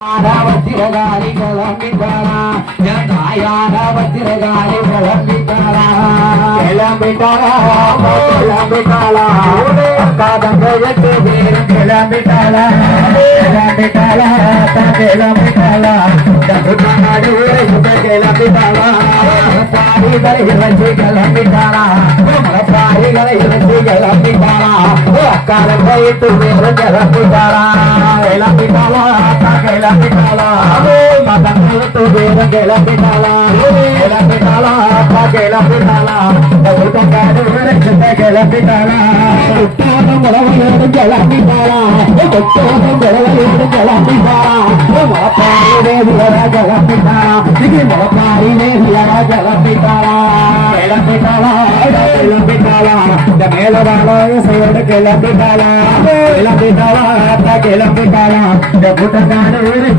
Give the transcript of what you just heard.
வத்திரகாரி கிளம்பிட்டாரா? என் தாயார வத்திரகாரி கிளம்பிட்டாளா? கிளம்பிட்டாளா? கிளம்பிட்டாளா அக்கா எட்டு பேரும் கிளம்பிட்டாளா? கிளம்பிட்டாளா கிளம்பிட்டாளா நாடு கிளம்பிட்டாளா? பாரிகளை இறச்சி கிளம்பிட்டாளா? பாரிகளை இறச்சி கிளம்பிட்டாளா அக்கால போயிட்டு வேறு கிளம்பிட்டாளா கிளம்பிட்டாளா அக்கா கிளம்பிட்டாளா மதங்களுக்கு பேரும் கிளம்பிட்டாளா கிளம்பிட்டாளா அக்கா கிளம்பிட்டாளா உலகாடு விளக்கத்தை கிளம்பிட்டாளா குட்டாரம் உழவையோடு கிளம்பிட்டாளா குட்டாரம் உழவையோடு கிளம்பிட்டாளா கிளம்பிட்டாளா இது கிளம்பிட்டாளா கிளம்பிட்டாளா கிளம்பிட்டாளா இந்த மேலவாளாய செய்யோடு கிளம்பிட்டாளா? கிளம்பிட்டாளா? அத்தா கிளம்பிட்டாளா? இந்த கூட்டத்தான